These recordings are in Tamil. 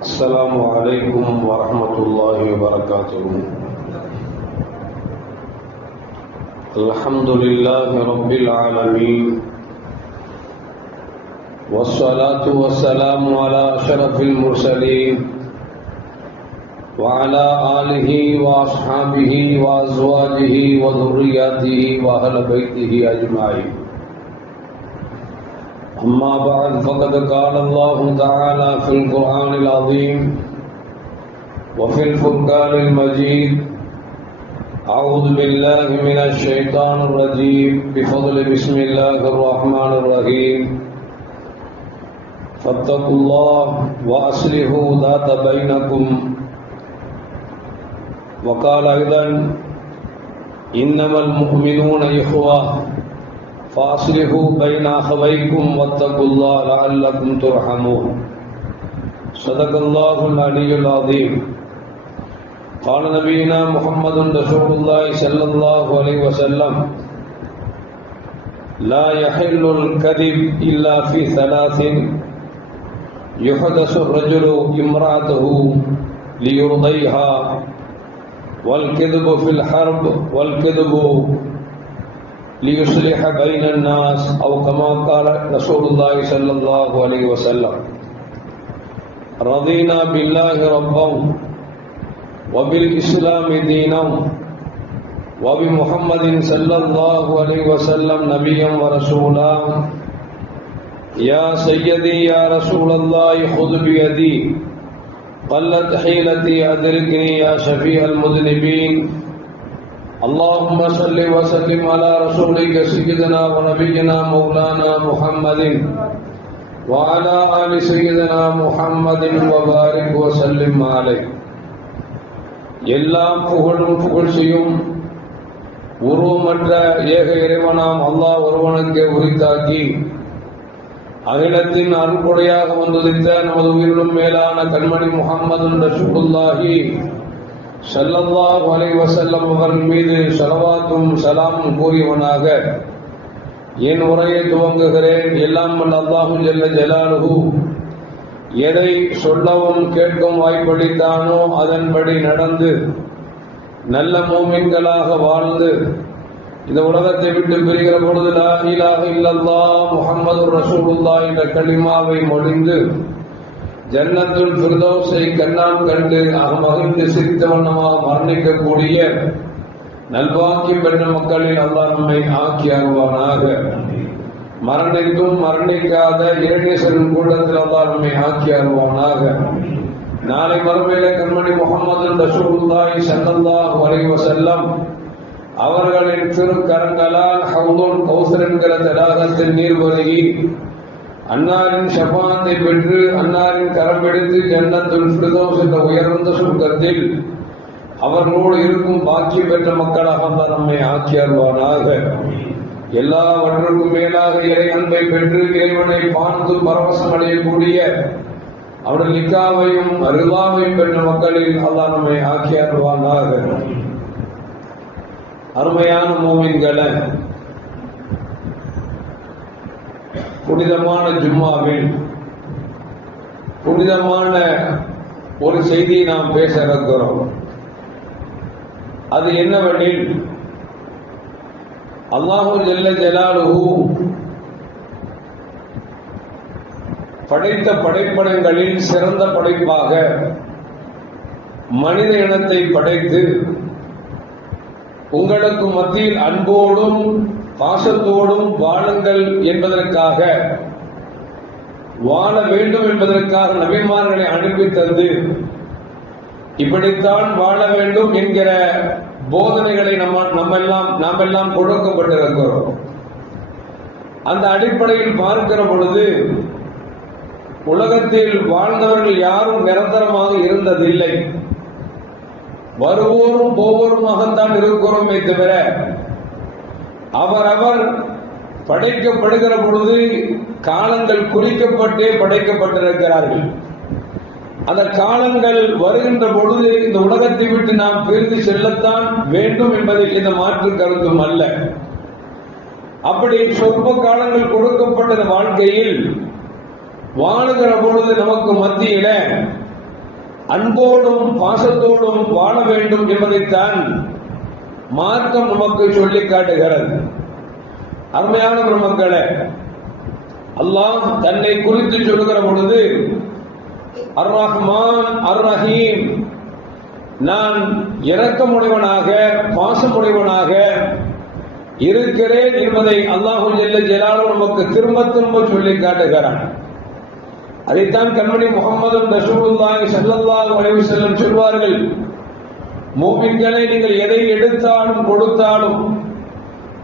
السلام عليكم ورحمة الله وبركاته. الحمد لله رب العالمين، والصلاة والسلام على أشرف المرسلين وعلى آله وأصحابه وأزواجه وذرياته وأهل بيته أجمعين. أما بعد، فقد قال الله تعالى في القرآن العظيم وفي الفرقان المجيد: أعوذ بالله من الشيطان الرجيم، بفضل بسم الله الرحمن الرحيم. فاتقوا الله وأصلحوا ذات بينكم. وقال أيضا: إنما المؤمنون إخوة فأصلحوا بين أخويكم واتقوا الله لعلكم ترحمون. صدق الله العلي العظيم. قال نبينا محمد رسول الله صلى الله عليه وسلم: لا يحل الكذب إلا في ثلاث: يحدث الرجل امرأته ليرضيها، والكذب في الحرب، والكذب ليصلح بين الناس، أو كما قال رسول الله صلى الله عليه وسلم. رضينا بالله ربا وبالإسلام دينا وبمحمد صلى الله عليه وسلم نبيا ورسولا. يا سيدي يا رسول الله خذ بيدي، قلت حيلتي أدركني يا شفيع المذنبين. اللهم صل وسلم على رسولك سيدنا ونبينا مولانا محمد وعلى آل سيدنا محمد وبارك وسلم عليه. எல்லாம் புகழும் புகழ்ச்சியும் உருவமற்ற ஏக இறைவனாம் அல்லாஹ் ஒருவனுக்கு உரித்தாக்கி, அகிலத்தின் அருள்கொடையாக வந்துதித்த நமது உயிரிலும் மேலான கண்மணி முஹம்மது ரசூலுல்லாஹி ஸல்லல்லாஹு அலைஹி வஸல்லம் அவர்கள் மீது ஸலவாத்தும் ஸலாமும் கூறியவனாக என் உரையை துவங்குகிறேன். எல்லாம் வல்ல அல்லாஹு ஜல்ல ஜலாலுஹு எதை சொல்லவும் கேட்கும் வாய்ப்பளித்தானோ அதன்படி நடந்து நல்ல மூமின்களாக வாழ்ந்து இந்த உலகத்தை விட்டு பிரிகிற பொழுது லா இலாஹ இல்லல்லாஹ் முஹம்மதுர் ரசூலுல்லாஹ் என்ற கலிமாவை மொழிந்து ஜன்னத்துல் ஃபிர்தௌஸை கண்ணால் கண்டு மகிழ்ந்து சிரித்த வண்ணமாக மரணிக்கக்கூடிய நல்வாக்கியம் பெற்ற மக்களில் அல்லாஹ் நம்மை ஆக்கி அருள்வானாக. மரணித்தும் மரணிக்காத இறைநேசரின் கூட்டத்தில் அல்லாஹ் நம்மை ஆக்கி அருள்வானாக. நாளை மறுமையில கண்மணி முஹம்மது ரசூலுல்லாஹி ஸல்லல்லாஹு அலைஹி வஸல்லம் அவர்களின் திருக்கரங்களால் ஹவுதுல் கௌசர் என்கிற தடாகத்தில் நீர் பருகி அன்னாரின் ஷஃபாத்தை பெற்று அன்னாரின் கரம் பிடித்து ஜன்னத்துல் ஃபிர்தௌஸ் என்ற உயர்ந்த சுருக்கத்தில் அவர்களோடு இருக்கும் பாக்கியம் பெற்ற மக்களாக அல்லாஹ் நம்மை ஆக்கி அருள்வானாக. எல்லாவற்றுக்கும் மேலாக இறை அன்பை பெற்று இறைவனை பார்த்து பரவசம் அடையக்கூடிய அவருடைய லிக்காவையும் ரிதாவையும் பெற்ற மக்களில் அல்லாஹ் நம்மை ஆக்கி அருள்வானாக. அருமையான மூமின்களே, புனிதமான ஜும்மாவில் புனிதமான ஒரு செய்தியை நாம் பேச இருக்கிறோம். அது என்னவெனில், அல்லாஹு ஜல்ல ஜலாலுஹு படைத்த படைப்படங்களில் சிறந்த படைப்பாக மனித இனத்தை படைத்து உங்களுக்கு மத்தியில் அன்போடும் பாசத்தோடும் வாழுங்கள் என்பதற்காக, வாழ வேண்டும் என்பதற்காக நபிமார்களை அனுப்பி தந்து இப்படித்தான் வாழ வேண்டும் என்கிற போதனைகளை நாம் எல்லாம் கொடுக்கப்பட்டிருக்கிறோம். அந்த அடிப்படையில் பார்க்கிற பொழுது உலகத்தில் வாழ்ந்தவர்கள் யாரும் நிரந்தரமாக இருந்ததில்லை. வருவோரும் போவோருமாகத்தான் இருக்கிறோமே தவிர அவரவர் படைக்கப்படுகிற பொழுது காலங்கள் குறிக்கப்பட்டே படைக்கப்பட்டிருக்கிறார்கள். அந்த காலங்கள் வருகின்ற பொழுது இந்த உலகத்தை விட்டு நாம் பிரிந்து செல்லத்தான் வேண்டும் என்பதில் இந்த மாற்று கருத்தும் அல்ல. அப்படி சொற்ப காலங்கள் கொடுக்கப்பட்ட வாழ்க்கையில் வாழுகிற பொழுது நமக்கு மத்தியில அன்போடும் பாசத்தோடும் வாழ வேண்டும் என்பதைத்தான் மார்க்கம் நமக்கு சொல்லி காட்டுகிறது. அருமையான பெருமக்களே, அல்லாஹ் தன்னை குறித்து சொல்லுகிற பொழுது அர் ரஹ்மான் அர் ரஹீம், நான் இரக்கமுடையவனாக பாசமுடையவனாக இருக்கிறேன் என்பதை அல்லாஹு ஜல்ல ஜலாலுஹு நமக்கு திரும்ப திரும்ப சொல்லி காட்டுகிறான். அதைத்தான் கண்மணி முஹம்மது ரசூலுல்லாஹி ஸல்லல்லாஹு அலைஹி வஸல்லம் சொல்வார்கள், மூமின்களே, நீங்கள் எதை எடுத்தாலும் கொடுத்தாலும்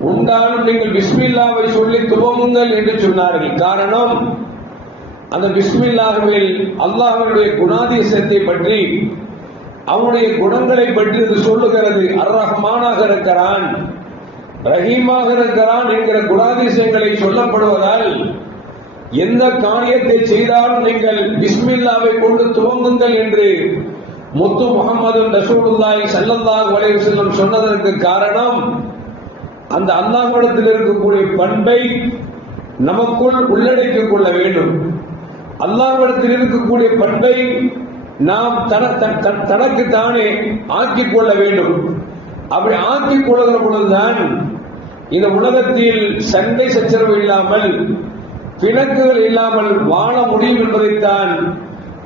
உண்டாலும் நீங்கள் பிஸ்மில்லாவை சொல்லி துவங்குங்கள் என்று சொன்னார்கள். காரணம், அந்த பிஸ்மில்லாஹ்வில் அல்லாஹ்வுடைய குணாதிசயத்தை பற்றி, அவனுடைய குணங்களை பற்றி இது சொல்லுகிறது. அர் ரஹ்மானாக இருக்கிறான், ரஹீமாக இருக்கிறான் என்கிற குணாதிசயங்களை சொல்லப்படுவதால் எந்த காரியத்தை செய்தாலும் நீங்கள் பிஸ்மில்லாவை கொண்டு துவங்குங்கள் என்று முத்து முஹம்மது ரசூலுல்லாஹி ஸல்லல்லாஹு அலைஹி வஸல்லம் சொன்னதற்கு காரணம், அந்த அல்லாஹ்விடத்தில் இருக்கக்கூடிய பண்பை நமக்குள் உள்ளடக்கிக் கொள்ள வேண்டும். அல்லாஹ்விடத்தில் இருக்கக்கூடிய பண்பை நாம் தனக்கு தானே ஆக்கிக் கொள்ள வேண்டும். அப்படி ஆக்கிக் கொள்கிற பொழுதுதான் இந்த உலகத்தில் சண்டை சச்சரவு இல்லாமல், பிணக்குகள் இல்லாமல் வாழ முடியும் என்பதைத்தான்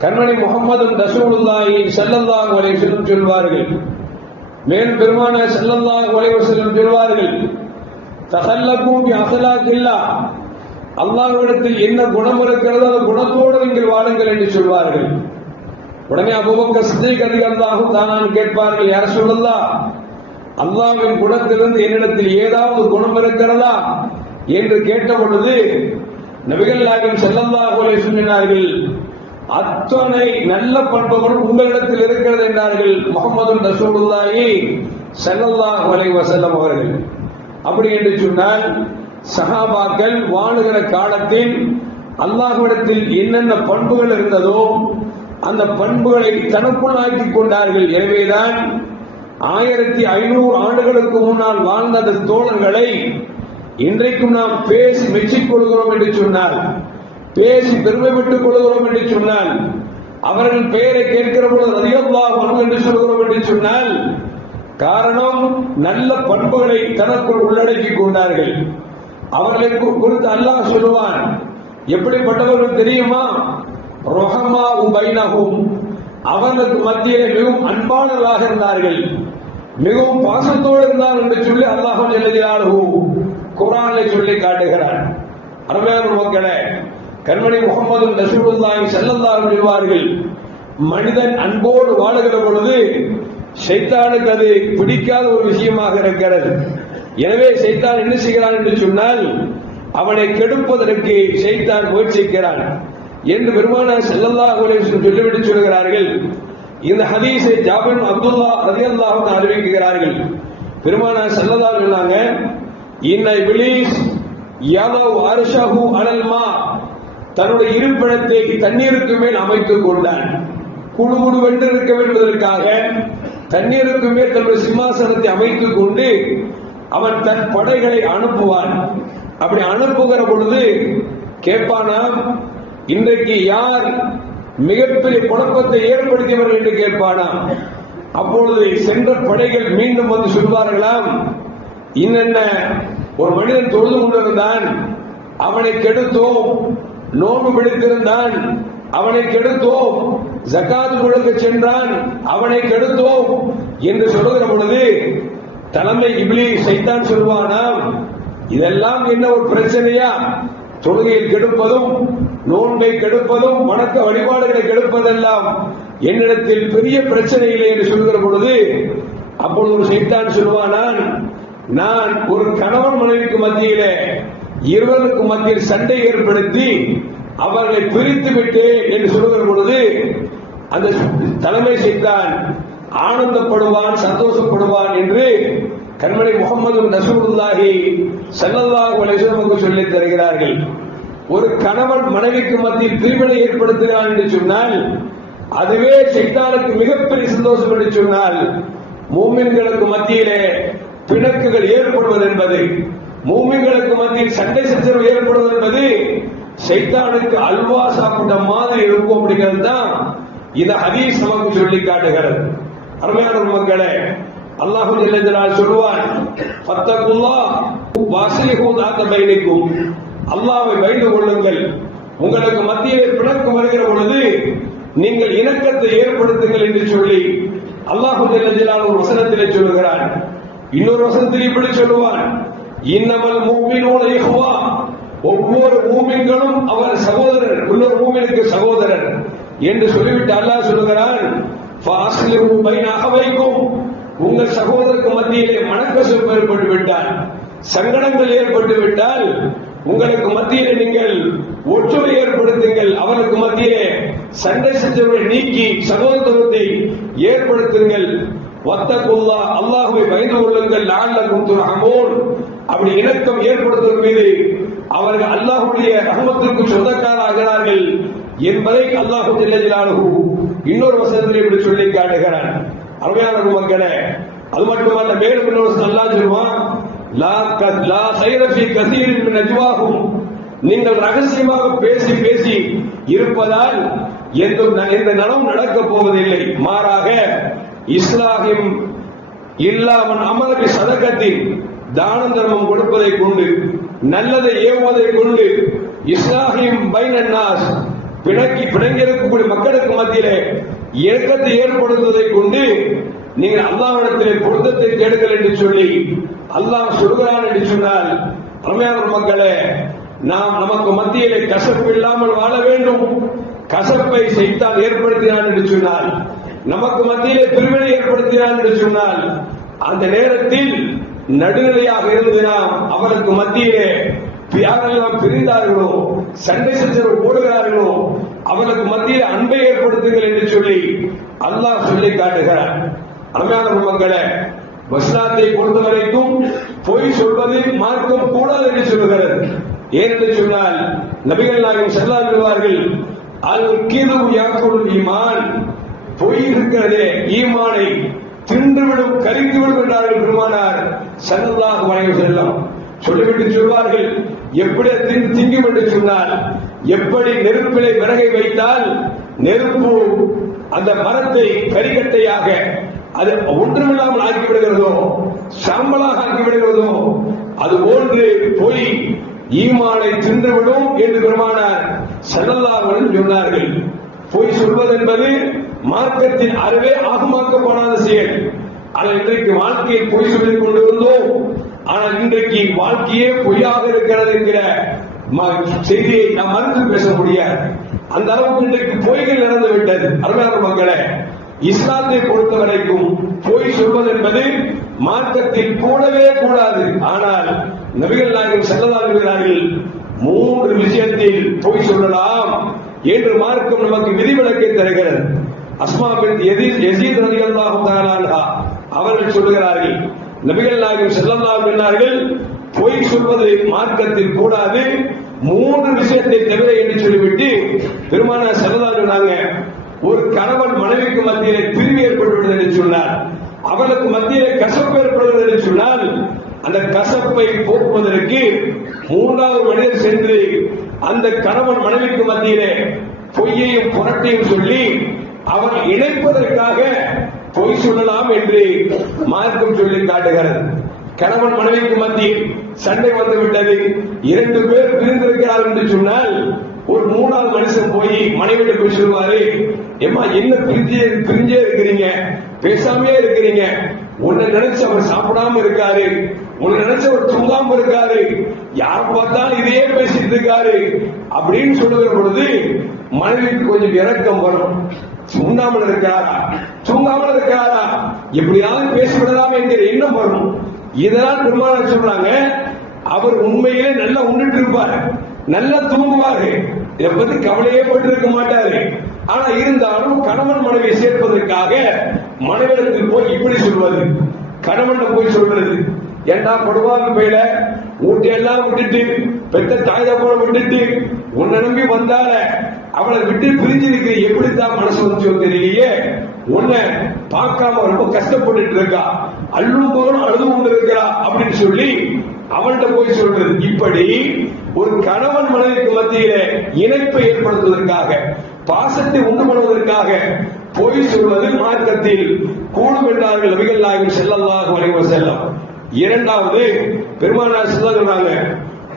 கண்மணி முஹம்மது ரசூலுல்லாஹி ஸல்லல்லாஹு அலைஹி வஸல்லம் சொல்வார்கள். மேலும் பெருமானார் ஸல்லல்லாஹு அலைஹி வஸல்லம் சொல்வார்கள், தஹல்லகு பி அஹ்லாகில்லாஹ், அல்லாஹ்விடத்தில் என்ன குணம் இருக்கிறதோ அந்த குணத்தோடு நீங்கள் வாழுங்கள் என்று சொல்வார்கள். உடனே அபூபக்கர் சித்திக் ரலியல்லாஹு தஆலா கேட்பார்கள், யா ரசூலல்லாஹ், அல்லாஹ்வின் குணத்திலிருந்து என்னிடத்தில் ஏதாவது குணம் இருக்கிறதா என்று கேட்ட பொழுது நபிகள் நாயகம் ஸல்லல்லாஹு அலைஹி வஸல்லம் சொன்னார்கள், அத்தனை நல்ல பண்புகளும் உங்களிடத்தில் இருக்கிறது என்றார்கள் முஹம்மது ரசூலுல்லாஹி ஸல்லல்லாஹு அலைஹி வஸல்லம் அவர்கள். அப்படி என்று சொன்னால் சஹாபாக்கள் வாழுகிற காலத்தில் அல்லாஹ்விடத்தில் என்னென்ன பண்புகள் இருந்ததோ அந்த பண்புகளை தனக்குள் ஆக்கிக் கொண்டார்கள். எனவேதான் 1500 ஆண்டுகளுக்கு முன்னால் வாழ்ந்த அந்த தோழர்களை இன்றைக்கும் நாம் பேசி மெச்சிக் கொள்கிறோம் என்று சொன்னால், பேசி பெருமைப்பட்டுக் கொள்கிறோம் என்று சொன்னால், அவர்கள் பெயரை கேட்கிற பொழுது ரலியல்லாஹு அன்ஹு என்று சொல்கிறோம் என்று சொன்னால், காரணம் நல்ல பண்புகளை தனக்குள் உள்ளடக்கிக் கொண்டார்கள். அவர்களை குறித்து அல்லாஹ் சொல்லுவான், எப்படிப்பட்டவர்கள் தெரியுமா? ரஹமா பைனஹும், அவர்களுக்கு மத்தியிலே மிகவும் அன்பானவர்களாக இருந்தார்கள், மிகவும் பாசத்தோடு இருந்தார்கள் என்று சொல்லி அல்லாஹ் ஜல்ல ஜலாலுஹு குர்ஆனிலே சொல்லி காட்டுகிறார். அருமையான மக்களே, கண்மணி முஹம்மது ரசூலுல்லாஹி ஸல்லல்லாஹு அலைஹி சொல்வார்கள், மனிதன் அன்போடு வாழுகிற பொழுது ஷைத்தானுக்கு அது பிடிக்காத ஒரு விஷயமாக இருக்கிறது. எனவே ஷைத்தான் என்ன செய்கிறான் என்று சொன்னால், அவனை கெடுப்பதற்கு ஷைத்தான் முயற்சிக்கிறான் என்று பெருமானார் ஸல்லல்லாஹு அலைஹி வஸல்லம் சொல்லிவிட்டு சொல்கிறார்கள். இந்த ஹதீஸை ஜாபிர் அப்துல்லா ரலியல்லாஹு அன்ஹு அறிவிக்கிறார்கள். பெருமானார் ஸல்லல்லாஹு அலைஹி சொன்னாங்க, இன்ன இப்லீஸ் யலவ் அர்ஷஹு அலல் மா, தன்னுடைய இருப்பிடத்தை தண்ணீருக்கு மேல் அமைத்துக் கொண்டான். குடுகுடுவென்று இருக்க வேண்டுவதற்காக தண்ணீருக்கு மேல் தன்னுடைய சிம்மாசனத்தை அமைத்துக் கொண்டு அவன் தன் படைகளை அனுப்புவான். அப்படி அனுப்புகிற பொழுது கேட்பானாம், இன்றைக்கு யார் மிகப்பெரிய குழப்பத்தை ஏற்படுத்தியவர்கள் என்று கேட்பானாம். அப்பொழுது சென்ற படைகள் மீண்டும் வந்து சொல்வார்களாம், இன்னென்ன ஒரு மனிதன் தொழுது கொண்டிருந்தான், அவனை கெடுத்தோம், நோன்பு பிடித்திருந்தான், அவனை கெடுத்தோம், ஜகாத் கொடுக்க சென்றான், அவனை கெடுத்தோம் என்று சொல்லுகிற பொழுது தலைமை இப்லீஸ் ஷைத்தான் சொல்வானாம், இதெல்லாம் என்ன ஒரு பிரச்சனையா? தொழுகையில் கெடுப்பதும், நோன்பை கெடுப்பதும், வணக்க வழிபாடுகளை கெடுப்பதெல்லாம் என்னிடத்தில் பெரிய பிரச்சனை இல்லை என்று சொல்கிற பொழுது அப்பொழுது ஒரு ஷைத்தான் சொல்வானான், நான் ஒரு கணவன் மனைவிக்கு மத்தியிலே இருவருக்கு மத்தியில் சண்டை ஏற்படுத்தி அவர்களை பிரித்து விட்டேன் என்று சொல்லுகிற பொழுது அந்த தலைமை ஷைத்தான் ஆனந்தப்படுவான், சந்தோஷப்படுவான் என்று கண்மணி முஹம்மது ரசூலுல்லாஹி ஸல்லல்லாஹு அலைஹி வஸல்லம் சொல்லித் தருகிறார்கள். ஒரு கணவன் மனைவிக்கு மத்தியில் பிரிவினை ஏற்படுத்துகிறான் என்று சொன்னால் அதுவே ஷைத்தானுக்கு மிகப்பெரிய சந்தோஷம் என்று சொன்னால், மூமின்களுக்கு மத்தியிலே பிணக்குகள் ஏற்படுவது என்பது, மூமின்களுக்கு மத்தியில் சண்டை சச்சரவு ஏற்படுவது என்பது ஷைத்தானுக்கு அல்வா சாப்பிட்ட மாதிரி இருக்கும். அப்படிங்கிறது தான் இந்த ஹதீஸ் நமக்கு சொல்லி காட்டுகிறது. அருமையான மக்களே, அல்லாஹ் ஜல்ல ஜலால் சொல்வான், ஃபத்தகுல்லாஹ் வஅஸ்லிஹு ذات பைனிக்கும், அல்லாஹ்வை பயந்து கொள்ளுங்கள், உங்களுக்கு மத்தியிலே பிணக்கு வருகிற பொழுது நீங்கள் இணக்கத்தை ஏற்படுத்துங்கள் என்று சொல்லி அல்லாஹ் ஜல்ல ஜலால் ஒரு வசனத்திலே சொல்கிறான். இன்னொரு வசனத்தில் இப்படி சொல்லுவான், இன்னமல் முஃமினூன இஹ்வா, ஒவ்வொரு மூமின்களும் அவர் சகோதரர், இன்னொரு மூமினுக்கு சகோதரர் என்று சொல்லிவிட்டு அல்லாஹ் சொல்லுகிறான், ஃபஅஸ்லிஹு பைன அஹவைக்கும், உங்கள் சகோதரருக்கு மத்தியிலே மனக்கசப்பு ஏற்பட்டு விட்டால், சங்கடங்கள் ஏற்பட்டு விட்டால் உங்களுக்கு மத்தியிலே நீங்கள் ஒற்றுமை ஏற்படுத்துங்கள், அவருக்கு மத்தியிலே சண்டை சச்சரவை நீக்கி சகோதரத்துவத்தை ஏற்படுத்துங்கள். வத்தகுல்லாஹ், அல்லாஹ்வை பயந்து கொள்ளுங்கள், லஅல்லகும் துர்ஹமூன், அப்படி இணக்கம் ஏற்படுத்தும் மீது அவர்கள் அல்லாஹ்வுடைய ரஹ்மத்துக்கு சொந்தக்காரராகிறார்கள் என்பதை அல்லாஹ் ஜல்ல ஜலாலுஹு இன்னொரு வசனத்தில் இப்படி சொல்லி காட்டுகிறான். அருமையான மக்களே, அது மட்டுமல்ல, மேலும் இன்னொரு வசனம் அல்லாஹ் சொல்வான், லா கைர ஃபீ கஸீரின் மின் நஜ்வாஹும், நீங்கள் ரகசியமாக பேசி பேசி இருப்பதால் எந்த நலம் நடக்கப் போவதில்லை, மாறாக இஸ்லாஹிம் இல்லாமன் அமலபி சதகத்தின், தான தர்மம் கொடுப்பதை கொண்டு, நல்லதை ஏவுவதை கொண்டு, இஸ்லாஹிம் பைனன் நாஸ், பிணங்கியிருக்கக்கூடிய மக்களுக்கு மத்தியிலே இணக்கத்தை ஏற்படுத்துவதை கொண்டு நீங்கள் அல்லாஹ்விடத்திலே பொருத்தத்தை தேடுங்கள் என்று சொல்லி அல்லாஹ் சொல்கிறான் என்று சொன்னால், அருமையான மக்களே, நாம் நமக்கு மத்தியிலே கசப்பு இல்லாமல் வாழ வேண்டும். கசப்பை சைத்தான் ஏற்படுத்தினான் என்று சொன்னால், நமக்கு மத்தியிலே பிரிவினை ஏற்படுத்தினான் என்று சொன்னால், அந்த நேரத்தில் நடுநிலையாக இருந்து நாம் அவருக்கு மத்தியிலே யாரெல்லாம் பிரிந்தார்களோ, சண்டை சச்சரவு போடுகிறார்களோ, அவர்களுக்கு மத்தியில் அன்பை ஏற்படுத்துங்கள் என்று சொல்லி அல்லாஹ் சொல்லி காட்டுகிறார். அருமையான மக்களே, வஸ்லாத்தை பொறுத்தவரைக்கும் பொய் சொல்வது மார்க்கம் கூடாது என்று சொல்லுகிறது. ஏனென்று சொன்னால் நபிகள் நாயகம் ஸல்லல்லாஹு அலைஹி வஸல்லம் அல்-கிது யாக்குல் ஈமான், பொய் இருக்கிறதே ஈமானை தின்றுவிடும், கரித்துவிடும் என்றார்கள் பெருமானார் ஸல்லல்லாஹு அலைஹி வஸல்லம். சொல்லிவிட்டு சொல்வார்கள், எப்படி திங்கும் என்று சொன்னால், எப்படி நெருப்பிலே விறகை வைத்தால் நெருப்பு அந்த மரத்தை கரிக்கட்டையாக அது ஒன்றுமில்லாமல் ஆக்கிவிடுகிறதோ, சாம்பலாக ஆக்கிவிடுகிறதோ, அது போன்று பொய் ஈமானை தின்றுவிடும் என்று பெருமானார் ஸல்லல்லாஹு அலைஹி வஸல்லம் சொன்னார்கள். பொய் சொல்வது என்பது மார்க்கத்தின் அறவே ஆகமாக்கப்படாத செயல். ஆனால் இன்றைக்கு வாழ்க்கையில் பொய் சொல்லிக் கொண்டு வந்தோம். ஆனால் இன்றைக்கு வாழ்க்கையே பொய்யாக இருக்கிறது என்கிற செய்தியை நாம் மறுத்து பேச முடியாது. அந்த அளவுக்கு இன்றைக்கு பொய்கள் நடந்து விட்டது. அருமையான மக்களே, இஸ்லாத்தை பொறுத்த வரைக்கும் பொய் சொல்வது என்பது மார்க்கத்தில் கூடவே கூடாது. ஆனால் நபிகள் நாயகம் ஸல்லல்லாஹு அலைஹி வஸல்லம் 3 விஷயத்தில் பொய் சொல்லலாம் என்று மார்க்கம் நமக்கு விதிவிலக்கை தருகிறது. அஸ்மா பின்த் யஸீத் ரலியல்லாஹு தஆலா அன்ஹா அவர்கள் சொல்கிறார்கள், நபிகள் நாயகம் ஸல்லல்லாஹு அலைஹி வஸல்லம் பொய் சொல்வது மார்க்கத்தில் கூடாது, 3 விஷயத்தை தவிர என்று சொல்லிவிட்டு பெருமானார் ஸல்லல்லாஹு அலைஹி வஸல்லம் ஒரு கணவன் மனைவிக்கு மத்தியிலே பிரிவு ஏற்படுவது என்று சொன்னார், அவளுக்கு மத்தியிலே கசப்பு ஏற்படுவது என்று சொன்னால், அந்த கசப்பை போக்குவதற்கு 3வது மனிதர் சென்று அந்த கணவன் மனைவிக்கு மத்தியிலே பொய்யையும் புரட்டையும் சொல்லி அவர் இணைப்பதற்காக பொய் சொல்லலாம் என்று மார்க்கம் சொல்லி காட்டுகிறது. கணவன் மனைவிக்கு மத்தியில் சண்டை வந்து விட்டது, 2 பேர் பிரிந்திருக்கிறார்கள் என்று சொன்னால், ஒரு 3வது மனுஷன் போய் மனைவிட்ட போய் சொல்லுவாரு, ஏமா என்ன பிரிஞ்சே இருக்கிறீங்க, பேசாமே இருக்கிறீங்க, உன்னை நினைச்சு அவர் சாப்பிடாம இருக்காரு, உன்னை நினைச்சு அவர் தூங்காம இருக்காரு, யார் பார்த்தாலும் இதையே பேசிட்டு இருக்காரு அப்படின்னு சொல்லுகிற பொழுது மனைவிக்கு கொஞ்சம் இரக்கம் வரும். உண்ணாமல் இருக்கிறாரா, தூங்காமல் இருக்கிறாரா, எப்படியாவது பேசிவிடலாம் என்கிற எண்ணம் வரும். இதெல்லாம் பெருமானார் சொல்றாங்க, அவர் உண்மையிலே நல்லா உண்ணிட்டு இருப்பாரு, நல்லா தூங்குவாரு, இதை பத்தி கவலையே பட்டு இருக்க மாட்டாரு. ஆனா இருந்தாலும் கணவன் மனைவியை சேர்ப்பதற்காக மனைவிடத்தில் போய் இப்படி சொல்வது, கணவன் போய் சொல்றது, ஏண்டா படுவாங்க போயில ஊட்டியெல்லாம் விட்டுட்டு பெத்த தாய் போல விட்டுட்டு உன்னை நம்பி வந்தால அவளை விட்டு பிரிஞ்சிருக்கு, எப்படித்தான் மனசு வந்து தெரியலையே, உன்னை பார்க்காம ரொம்ப கஷ்டப்பட்டு இருக்கா, அள்ளும் போதும் அழுது கொண்டு இருக்கிறா அப்படின்னு சொல்லி அவன்கிட்ட போய் சொல்றது. இப்படி ஒரு கணவன் மனைவிக்கு மத்தியில இணைப்பை ஏற்படுத்துவதற்காக பாசத்தை உண்டு பண்ணுவதற்காக பொய் சொல்வது மார்க்கத்தில் கூடும் என்றார்கள் நபிகள் நாயகம் ஸல்லல்லாஹு அலைஹி வஸல்லம். இரண்டாவது பெருமானார் சொல்றாங்க,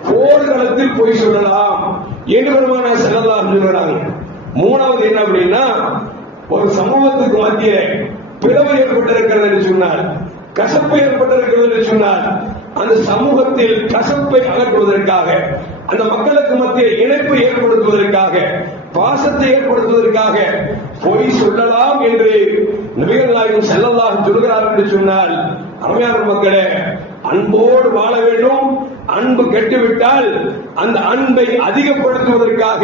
போர்க்களத்தில் பொய் சொல்லலாம் என்று பெருமானார் ஸல்லல்லாஹு அலைஹி சொல்றாங்க. மூணாவது என்ன அப்படின்னா, ஒரு சமூகத்துக்கு மத்திய பிளவு ஏற்பட்டிருக்கிறது என்று சொன்னார், கசப்பு ஏற்பட்டிருக்கிறது என்று சொன்னார், அந்த சமூகத்தில் கசப்பை அகற்றுவதற்காக, அந்த மக்களுக்கு மத்திய இணைப்பை ஏற்படுத்துவதற்காக, பாசத்தை ஏற்படுத்துவதற்காக பொய் சொல்லலாம் என்று நபிகள் நாயகம் ஸல்லல்லாஹு சொல்கிறார் என்று சொன்னால், அருமையான மக்களே, அன்போடு வாழ வேண்டும். அன்பு கெட்டுவிட்டால் அந்த அன்பை அதிகப்படுத்துவதற்காக,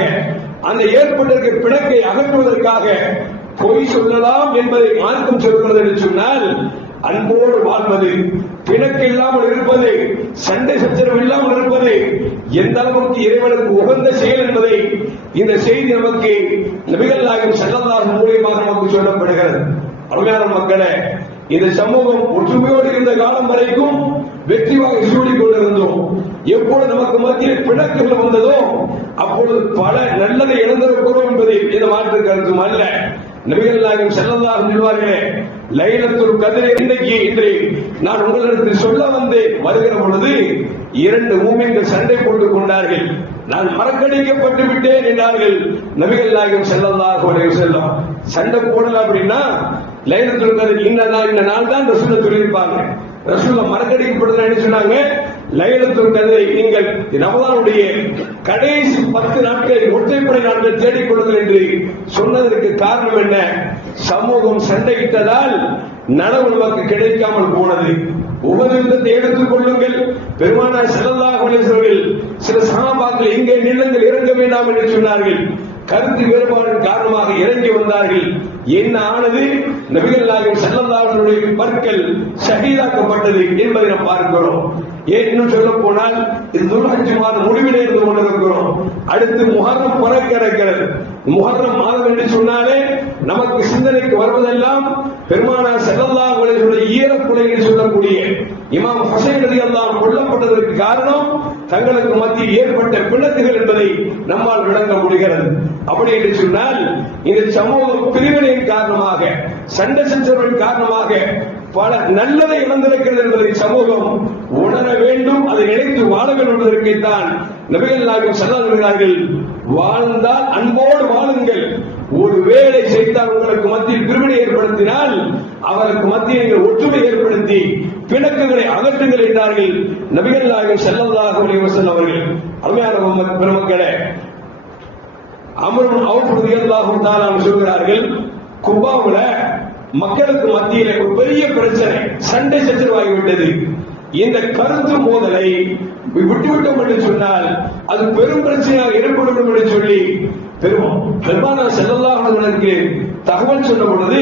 அந்த ஏற்பட்டிருக்க பிணக்கை அகற்றுவதற்காக பொய் சொல்லலாம் என்பதை மார்க்கம் சொல்கிறது என்று சொன்னால், அன்போடு வாழ்வது, பிணக்கு இல்லாமல் இருப்பது, சண்டை சச்சரவு இல்லாமல் இருப்பது எந்த அளவுக்கு இறைவனுக்கு உகந்த செயல் என்பதை இந்த செய்தி நமக்கு நபிகள் நாயகம் ஸல்லல்லாஹு மூலியமாக நமக்கு சொல்லப்படுகிறது. அருமையான மக்களே, இந்த சமூகம் ஒற்றுமையோடு இருந்த காலம் வரைக்கும் வெற்றி வாகை சூடிக் கொண்டிருந்தோம். எப்பொழுது நமக்கு மத்தியில் பிணக்குகள் வந்ததோ அப்பொழுது பல நல்லதை இழந்திருக்கிறோம் என்பதை இந்த மாற்று கருத்தும் அல்ல. நபிகள் நாயகம் ஸல்லல்லாஹு அலைஹி வஸல்லம், லைலத்துல் கத்ர் இன்று நான் உங்களிடத்தில் சொல்ல வந்து வருகிற பொழுது இரண்டு மூமின்கள் சண்டை போட்டுக் கொண்டார்கள். நான் மறக்கடிக்கப்பட்டு விட்டேன் என்றார்கள் நபிகள் நாயகம் ஸல்லல்லாஹு அலைஹி வஸல்லம். சண்டை போடல அப்படின்னா லைலத்துல் கத்ர் இந்த நாள் தான் ரசூலுல்லாஹ் சொல்லியிருப்பாங்க. ரசூலுல்லாஹ் மறக்கடிக்கப்படுதுன்னு சொன்னாங்க. லைலத்துல் கத்ரை நீங்கள் ரமலானுடைய கடைசி 10 நாட்கள் ஒற்றைப்படை நாட்கள் தேடிக் கொள்ளுங்கள் என்று சொன்னதற்கு காரணம் என்ன? சமூகம் சண்டையிட்டதால் நனவு நமக்கு கிடைக்காமல் போனது. உபதேசத்தை எடுத்துக் கொள்ளுங்கள். பெருமானார் ஸல்லல்லாஹு அலைஹி வஸல்லம் சில சஹாபாக்கள் எங்கே நிலங்கள் இறங்க வேண்டாம் என்று சொன்னார்கள். கருத்து வேறுபாடு காரணமாக இறங்கி வந்தார்கள். என்ன ஆனது? நபிகள் நாயகம் ஸல்லல்லாஹு அலைஹி வஸல்லம் பற்கள் ஷஹீதாக்கப்பட்டது என்பதை நாம் பார்க்கிறோம். ஏன் இன்னும் சொல்ல போனால் இது துல்ஹஜ் மாதம் முடிவிலே இருந்து கொண்டிருக்கிறோம். அடுத்து முஹர்ரம் பிறக்க இருக்கிறது. முஹர்ரம் மாதம் என்று சொன்னாலே நமக்கு சிந்தனைக்கு வருவதெல்லாம் பெருமானார் ஸல்லல்லாஹு அலைஹி வஸல்லம் ஈரக்குலை என்று சொல்லக்கூடிய இமாம் ஹுசைன் ரலியல்லாஹு அன்ஹு கொல்லப்பட்டதற்கு காரணம் தங்களுக்கு மத்தியில் ஏற்பட்ட பிணக்குகள் என்பதை நம்மால் விளங்க முடிகிறது. அப்படி என்று சொன்னால் இந்த சமூகம் பிரிவினையின் காரணமாக, சண்டை சச்சரவின் காரணமாக பல நல்லதை இழந்திருக்கிறது என்பதை சமூகம் உணர வேண்டும். அதை நினைத்து வாழ வேண்டும் என்பதற்குத்தான் நபிகள் நாயகம் ஸல்லல்லாஹு வாழ்ந்தால் அன்போடு வாழுங்கள். ஒருவேளை செய்தால் உங்களுக்கு மத்தியில் பிரிவினை ஏற்படுத்தினால் அவருக்கு மத்தியில் ஒற்றுமை ஏற்படுத்தி பிணக்குகளை அகற்றுங்கள் என்றார்கள் நபிகள் நாயகம் ஸல்லல்லாஹு அலைஹி வஸல்லம் அவர்கள். அருமையான பெருமக்களே, அம்ர் இப்னு அவ்ஃப் ரலியல்லாஹு தஆலா சொல்கிறார்கள், குபாவுல மக்களுக்கு மத்தியிலே ஒரு பெரிய பிரச்சனை, சண்டை சச்சரவாகிவிட்டது. இந்த கருத்து மோதலை விட்டுவிட்டோம் என்று சொன்னால் அது பெரும் பிரச்சனையாக ஏற்படும் என்று சொல்லி பெருமானார் ஸல்லல்லாஹு அலைஹி வஸல்லம் தகவல் சொன்ன பொழுது